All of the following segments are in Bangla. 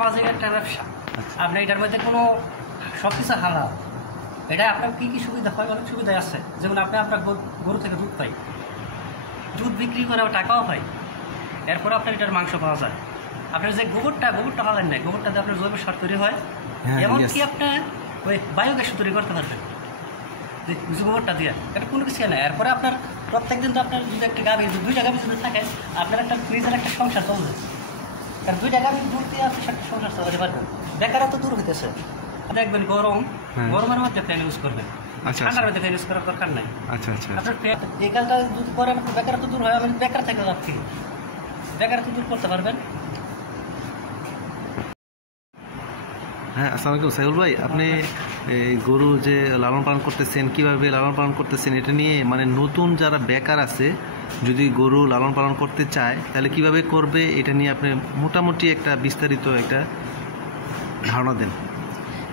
সামাজিক একটা ব্যবসা। আপনি এটার মধ্যে কোনো সব কিছু হালাল। এটা আপনার কী কী সুবিধা হয়? অনেক সুবিধাই আছে। যেমন আপনি আপনার গরু থেকে দুধ পাই, দুধ বিক্রি করে টাকাও পাই। এরপর আপনার এটার মাংস পাওয়া যায়। আপনার যে গোবরটা হালাল নেই, গোবরটা দিয়ে আপনার জৈব সার তৈরি হয়। এমনকি আপনার ওই বায়োগ্যাস তৈরি করতে পারবেন যে গোবরটা দিয়ে। এটা কোনো কিছু না। এরপরে আপনার প্রত্যেকদিন তো আপনার যদি একটা গাভী, দুইটা গাভী যদি থাকে, আপনার একটা নিজের একটা সংসার চলবে। কারণ দুইটা গাভী দুধ দিয়ে আপনি একটা সংসার চালাতে পারবেন। বেকারত্ব দূর হইতেছে। দেখবেন গরমের মধ্যে ফ্যান ইউজ করবেন, ঠান্ডার মধ্যে ফ্যান ইউজ করার দরকার নাই। আপনার এই কাজটা যদি করেন বেকারত্ব দূর হয়। আমি বেকার থেকে যাচ্ছি, বেকারত্ব দূর করতে পারবেন। হ্যাঁ, আসসালামু আলাইকুম সাইফুল ভাই। আপনি গরু যে লালন পালন করতেছেন, কিভাবে লালন পালন করতেছেন, এটা নিয়ে মানে নতুন যারা বেকার আছে যদি গরু লালন পালন করতে চায় তাহলে কিভাবে করবে, এটা নিয়ে আপনি মোটামুটি একটা বিস্তারিত একটা ধারণা দেন।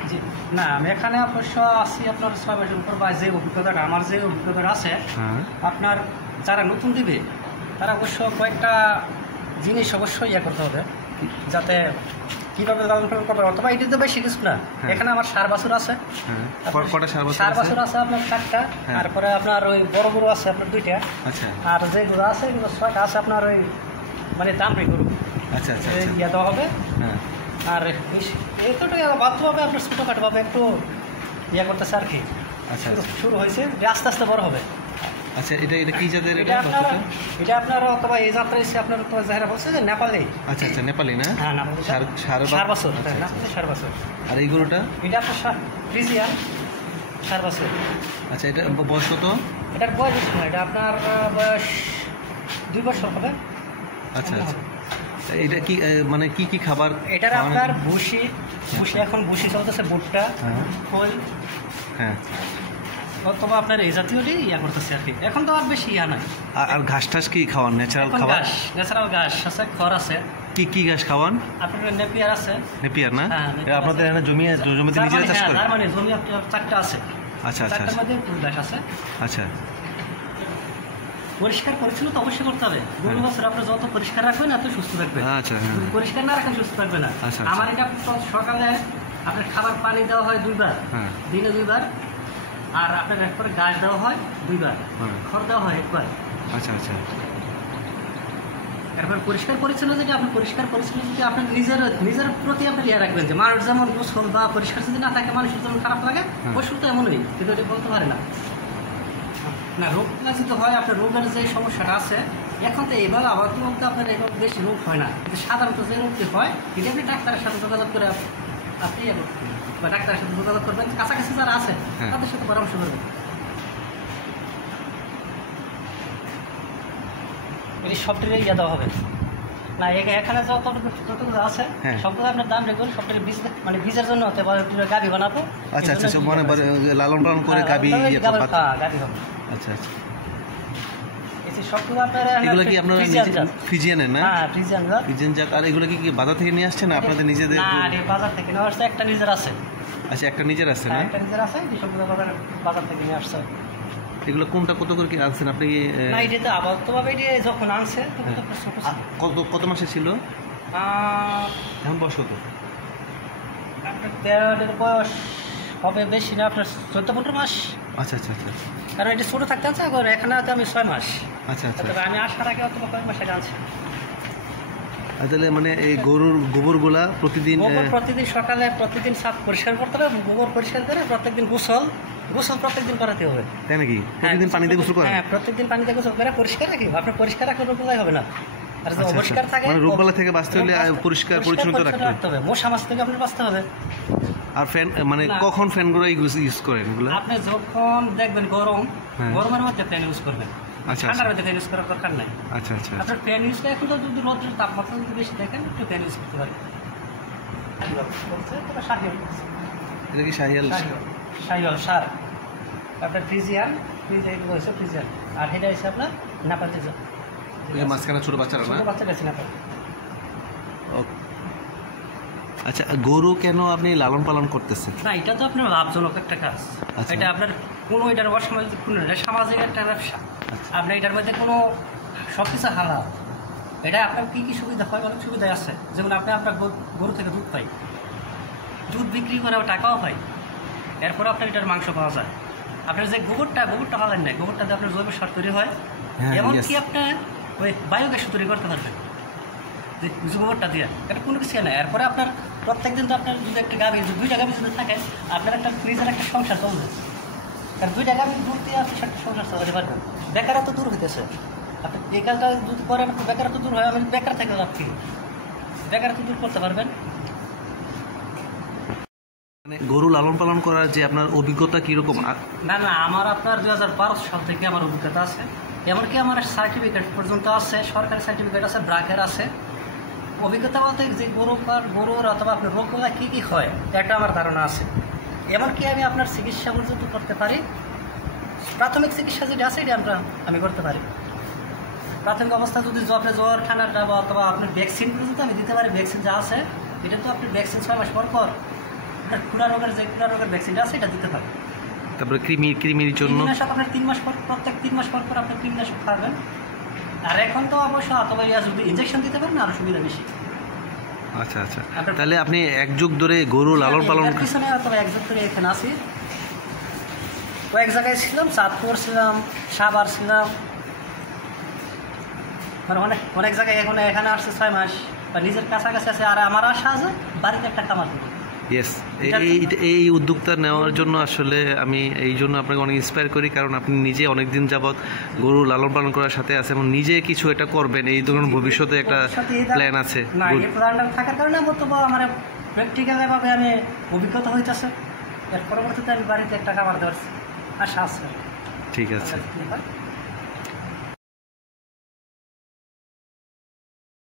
জি না, আমি এখানে অবশ্য আছি আপনার 6 মাসের উপর, বা যে অভিজ্ঞতাটা আমার যে অভিজ্ঞতাটা আছে, আপনার যারা নতুন দিবে তারা অবশ্য কয়েকটা জিনিস অবশ্যই ইয়ে করতে হবে, যাতে কীভাবে লালন পালন করবে। অথবা এটি তো বেশি কিছু না। এখানে আমার সার বাছুর আছে, সার বাছুর আছে আপনার 4টা। তারপরে আপনার ওই বড় গরু আছে আপনার 2টা। আর যে গরু আছে এগুলো 6টা আছে আপনার ওই মানে দামড়ি গরু। ইয়ে দেওয়া হবে। আর এতটাই বাধ্যভাবে আপনার ছোটোখাটোভাবে একটু ইয়ে করতেছে আর কি। শুরু হয়েছে, আস্তে আস্তে বড় হবে। আচ্ছা, এটা কি জাতের? এটা আপনার অথবা এই যাত্রা এসে আপনার যারা বলছে যে নেপালি। আচ্ছা, নেপালি না? হ্যাঁ, নেপালি সার বছর। সার বছর। আর এই গরুটা? এটা আপনার ফ্রিজিয়ান সার বছর। আচ্ছা, এটা বয়স কত? এটার বয়স বেশি না, এটা আপনার বয়স 2 বছর হবে। আচ্ছা, এটা কি মানে কি খাবার? এটার আপনার ভুসি এখন ভুসি চলতেছে, ভুট্টা, খোল, অথবা আপনার এই জাতীয়টি ইয়া করতেছে আর কি। এখন তো আর বেশি ইয়া নাই। আর ঘাস টাস কি খাওয়ান? ন্যাচারাল খাবার? ন্যাচারাল ঘাস আছে, খড় আছে। কি ঘাস খাওয়ান? আপনার নেপিয়ার আছে। নেপিয়ার না? আপনাদের এখানে জমিতে নিজেরা চাষ করেন? মানে জমি আপনার 4টা আছে। আচ্ছা, 4টার মধ্যে ঘাস আছে। আচ্ছা, পরিষ্কার পরিচ্ছন্ন তো অবশ্যই করতে হবে। গরু বছর আপনি যত পরিষ্কার রাখবেন এত সুস্থ থাকবে। পরিষ্কার না রাখেন সুস্থ থাকবে না। আমার এটা সকালে আপনার খাবার পানি দেওয়া হয় 2বার, দিনে 2বার। আর আপনার একবারে ঘাস দেওয়া হয় 2বার, খড় দেওয়া হয় 1বার। আচ্ছা, এরপর পরিষ্কার পরিচ্ছন্ন যদি আপনি পরিষ্কার পরিচ্ছন্ন যদি আপনার নিজের প্রতি আপনি ইয়ে রাখবেন যে মানুষ যেমন গোসল বা পরিষ্কার যদি না থাকে মানুষের যেমন খারাপ লাগে, পশু তো এমনই, কিন্তু এটা বলতে পারে না। রোগ যদি হয়, আপনার রোগের যে সমস্যাটা আছে এখন তো এইবার আবার তো আপনার এরকম বেশি রোগ হয় না, কিন্তু সাধারণত যে রোগটি হয় এটা আপনি ডাক্তারের সাথে যোগাযোগ করে আপনি বা ডাক্তারের সাথে যোগাযোগ করবেন, কাছাকাছি যারা আছে তাদের সাথে পরামর্শ করবেন। এটি সবটাই ইয়ে দেওয়া হবে না। এখানে যতটুকু আছে সবগুলো আপনার দাম রেগুন, সবটাই বীজ মানে বীজের জন্য হতে পারে গাভী বানাবো। আচ্ছা, মানে লালন পালন করে গাভী হবে। আচ্ছা, সবগুলো আপনার এগুলো কি আপনারা ফ্রিজিয়ানের না? হ্যাঁ, ফ্রিজিয়ান জাত। আর এগুলো কি বাজার থেকে নিয়ে আসছেন আপনাদের নিজেদের? না, বাজার থেকে নিয়ে আসছে, একটা নিজের আছে। আচ্ছা, একটা নিজের আছে না? একটা নিজের আছে, সবগুলো বাজার থেকে নিয়ে আসছে। এগুলো কোনটা কত করে কি আনছেন আপনি? না, এটা তো আপাততভাবে এটা যখন আনছে কত মাসে ছিল? এখন বয়স কত? আপনার 13 বয়স হবে, বেশি না, আপনার 14-15 মাস। আচ্ছা, কারণ এটা ছোটো থাকতে আছে, এখানে তো আমি 6 মাস। আচ্ছা, আমি আসার আগে অথবা কয়েক মাস আগে আনছি। তাহলে মানে এই গরুর গোবরগুলা প্রতিদিন সকালে প্রতিদিন সাফ পরিষ্কার করতে হবে, গোবর পরিষ্কার করে প্রত্যেকদিন গোসল প্রত্যেকদিন করাতে হবে। তাই নাকি? প্রতিদিন পানিতে গোসল করেন? হ্যাঁ, প্রত্যেকদিন পানিতে গোসল করে পরিষ্কার রাখি। আপনার পরিষ্কার রাখলে রোগবালাই হবে না। আর যদি অপরিষ্কার থাকে, মানে রোগবালাই থেকে বাঁচতে হলে পরিষ্কার পরিচ্ছন্ন রাখতে হবে। মশা মাছ থেকে আপনি বাঁচতে হবে। আর ফ্যান মানে কখন ফ্যানগুলো ইউজ করেন এগুলো? আপনি যখন দেখবেন গরমের মধ্যে ফ্যান ইউজ করবেন, ঠান্ডার মধ্যে ফ্যান ইউজ করার দরকার নাই। আচ্ছা, আপনার ফ্যান ইউজ করে এখন যদি রোদের তাপমাত্রা যদি বেশি দেখেন একটু ফ্যান ইউজ করতে পারেন। এটা কি শাহিয়াল সার? আপনার ফ্রিজিয়ান এগুলো হচ্ছে ফ্রিজিয়ান। আর এটা হচ্ছে আপনার নেপালি জাত। মাঝখানে ছোট বাচ্চারা না? বাচ্চাটা আছে নেপাল। আচ্ছা, গরু কেন আপনি লালন পালন করতেছেন? না, এটা তো আপনার লাভজনক একটা কাজ। এটা আপনার কোনো এটার অসামাজিক কোনো, এটা সামাজিক একটা ব্যবসা। আপনি এটার মধ্যে কোনো সব কিছু হালাল। এটা আপনার কী কী সুবিধা হয়? অনেক সুবিধাই আছে, যেমন আপনি আপনার গরু থেকে দুধ পাই, দুধ বিক্রি করে টাকাও হয়, এরপরে আপনার এটার মাংস পাওয়া যায়। আপনার যে গোবরটা পাবেন না, গোবরটা দিয়ে আপনার জৈব সার তৈরি হয়, এমনকি আপনার ওই বায়োগ্যাস তৈরি করতে পারবেন যে গোবরটা দিয়ে, এটা কোনো কিছু না। এরপরে আপনার প্রত্যেক দিন তো আপনার যদি একটা গাভী, দুইটা গাভী যদি থাকে, আপনার একটা নিজের একটা সংসার চলবে, কারণ দুইটা গাভী দুধ দিয়ে আপনি একটা সংসার চালাতে পারবেন। বেকারত্ব দূর হইতেছে, আপনি এই কাজটা যদি করেন বেকারত্ব দূর হয়। আমি বেকার থেকে লাভ কি, বেকারত্ব দূর করতে পারবেন। মানে গরু লালন পালন করার যে আপনার অভিজ্ঞতা কীরকম? না, আমার আপনার 2012 সাল থেকে আমার অভিজ্ঞতা আছে, এমনকি আমার সার্টিফিকেট পর্যন্ত আছে, সরকারি সার্টিফিকেট আছে, ব্রাকের আছে। অভিজ্ঞতা বলতে যে গরুর অথবা আপনার রোগগুলা কী কী হয় এটা আমার ধারণা আছে। এমনকি আমি আপনার চিকিৎসা পর্যন্ত করতে পারি, প্রাথমিক চিকিৎসা যেটা আছে এটা আমি করতে পারি। প্রাথমিক অবস্থা যদি আপনার জ্বর ঠান্ডা বা অথবা আপনার ভ্যাকসিন পর্যন্ত আমি দিতে পারি। ভ্যাকসিন যা আছে এটা তো আপনি ভ্যাকসিন 6 মাস পর খুরা রোগের ভ্যাকসিনটা আছে এটা দিতে পারেন। তারপরে কৃমির জন্য কৃমিনাশক আপনার 3 মাস পর, প্রত্যেক 3 মাস পর আপনি কৃমিনাশক খাবেন। আর এখন তো অবশ্য অথবা যদি ইনজেকশন দিতে পারেন আরও সুবিধা বেশি। আচ্ছা, তাহলে আপনি এক যুগ ধরে গরু লালন পালন পিছনে অথবা এক যুগ ধরে এখানে আছি, কয়েক জায়গায় ছিলাম, চাঁদপুর ছিলাম, সাভার ছিলাম, মানে অনেক জায়গায় এখানে আসছে 6 মাস বা নিজের কাছাকাছি আছে। আর আমার আশা আছে বাড়িতে একটা কামার দেবো। ইয়েস, এই উদ্যোগটা নেওয়ার জন্য আসলে আমি এই জন্য আপনাকে অনেক ইন্সপায়ার করি, কারণ আপনি নিজে অনেক দিন যাবৎ গরু লালন পালন করার সাথে আছে এবং নিজে কিছু এটা করবেন, এই ধরনের ভবিষ্যতে একটা প্ল্যান আছে। না, এই প্ল্যানটা থাকার কারণে আমার প্র্যাকটিক্যালভাবে আমি অভিজ্ঞতা হইতেছে, এর পরবর্তীতে আমি বাড়িতে একটা খাবার দেওয়ার আশা আছে। ঠিক আছে।